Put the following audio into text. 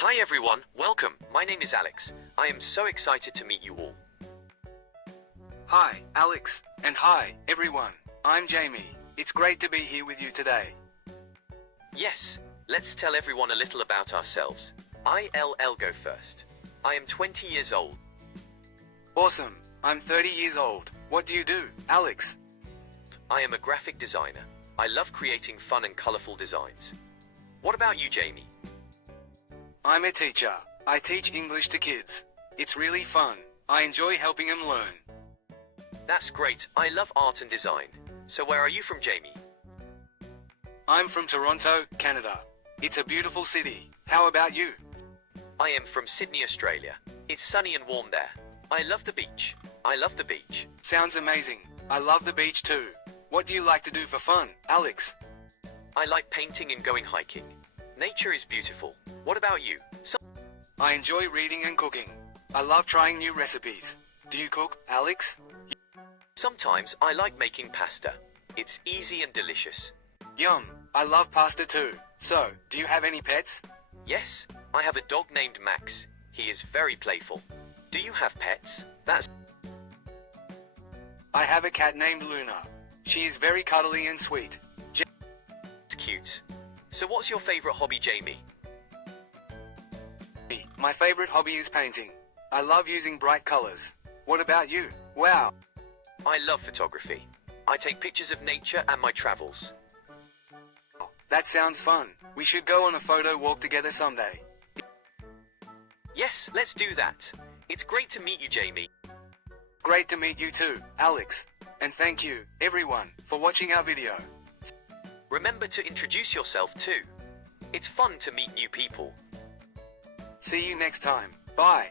Hi everyone, welcome. My name is Alex. I am so excited to meet you all. Hi, Alex. And hi, everyone. I'm Jamie. It's great to be here with you today. Yes, let's tell everyone a little about ourselves. I'll go first. I am 20 years old. Awesome. I'm 30 years old. What do you do, Alex? I am a graphic designer. I love creating fun and colorful designs. What about you, Jamie? I'm a teacher. I teach English to kids. It's really fun. I enjoy helping them learn. That's great. I love art and design. So where are you from, Jamie? I'm from Toronto, Canada. It's a beautiful city. How about you? I am from Sydney, Australia. It's sunny and warm there. I love the beach. I love the beach. Sounds amazing. I love the beach too. What do you like to do for fun, Alex? I like painting and going hiking. Nature is beautiful. What about you? I enjoy reading and cooking. I love trying new recipes. Do you cook, Alex? Sometimes I like making pasta. It's easy and delicious. Yum. I love pasta too. So, do you have any pets? Yes, I have a dog named Max. He is very playful. Do you have pets? That's I have a cat named Luna. She is very cuddly and sweet. cute. So what's your favorite hobby, Jamie? My favorite hobby is painting. I love using bright colors. What about you? Wow. I love photography. I take pictures of nature and my travels. That sounds fun. We should go on a photo walk together someday. Yes, let's do that. It's great to meet you, Jamie. Great to meet you too, Alex. And thank you, everyone, for watching our video. Remember to introduce yourself too. It's fun to meet new people. See you next time. Bye.